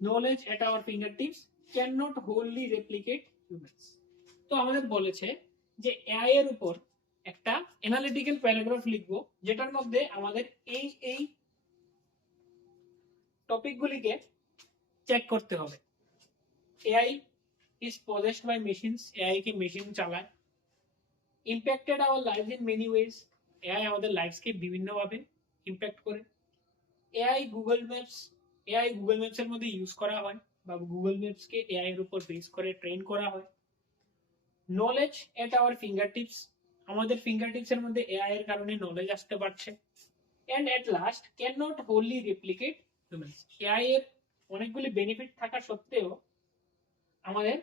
Knowledge at our fingertips cannot wholly replicate humans. তো আমাদের বলেছে যে AI এর উপর একটা অ্যানালিটিক্যাল প্যারাগ্রাফ লিখবো, যেটার মধ্যে আমাদের এই টপিকগুলিকে চেক করতে হবে। AI is possessed by machines, AI K machine চালায়। Impacted our lives in many ways, AI আমাদের লাইফসকে বিভিন্নভাবে ইমপ্যাক্ট করে। AI গুগল ম্যাপস এর মধ্যে ইউজ করা হয়, বা গুগল ম্যাপস কে AI এর উপর বেস করে ট্রেন করা হয়। নলেজ এট আওয়ার ফিঙ্গারটিপস, আমাদের ফিঙ্গারটিপস এর মধ্যে AI এর কারণে নলেজ আসতে পারছে। And at last cannot wholly replicate humans, AI এর অনেকগুলি বেনিফিট থাকা সত্ত্বেও আমাদের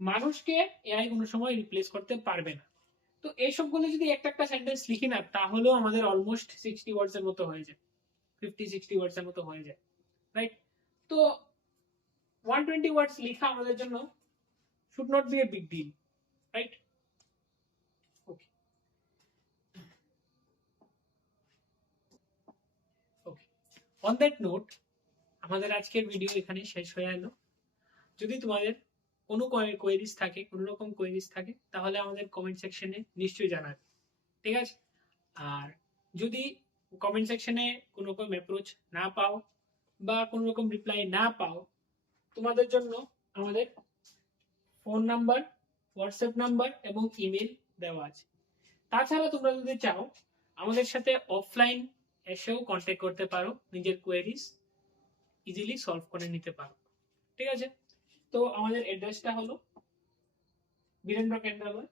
মানুষকে AI কোনো সময় রিপ্লেস করতে পারবে না। তো এইসবগুলো যদি একটা সেন্টেন্স লিখি না, তাহলেও আমাদের অলমোস্ট 60 ওয়ার্ডস এর মতো হয়ে যায়, 50-60 ওয়ার্ডস এর মতো হয়ে যায়, রাইট। তো 120 ওয়ার্ডস লেখা আমাদের জন্য should not be a big deal, right. Okay okay, on that note আমাদের আজকের ভিডিও এখানে শেষ হয়ে গেল। যদি তোমাদের কোনো কোয়েরিজ থাকে, কোনো রকম কোয়েরিজ থাকে, তাহলে আমাদের কমেন্ট সেকশনে নিশ্চয়ই জানাবে, ঠিক আছে। আর যদি কমেন্ট সেকশনে কোনো রকম অ্যাপ্রোচ না পাও বা কোনো রকম রিপ্লাই না পাও, তোমাদের জন্য আমাদের ফোন নাম্বার, হোয়াটসঅ্যাপ নাম্বার এবং ইমেল দেওয়া আছে। তাছাড়া তোমরা যদি চাও আমাদের সাথে অফলাইন এসেও কন্ট্যাক্ট করতে পারো, নিজের কোয়েরিজ ইজিলি সলভ করে নিতে পারো, ঠিক আছে। তো আমাদের অ্যাড্রেসটা হলো Birendra Kendralaya,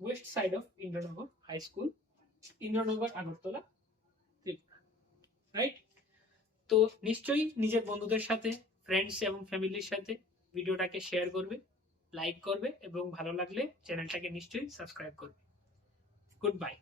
west side of Indranagar high school, Indranagar, Agartala, Tripura, right. তো নিশ্চয়ই নিজের বন্ধুদের সাথে, ফ্রেন্ডস এবং ফ্যামিলির সাথে ভিডিওটাকে শেয়ার করবে, লাইক করবে এবং ভালো লাগলে চ্যানেলটাকে নিশ্চয়ই সাবস্ক্রাইব করবে। Good bye.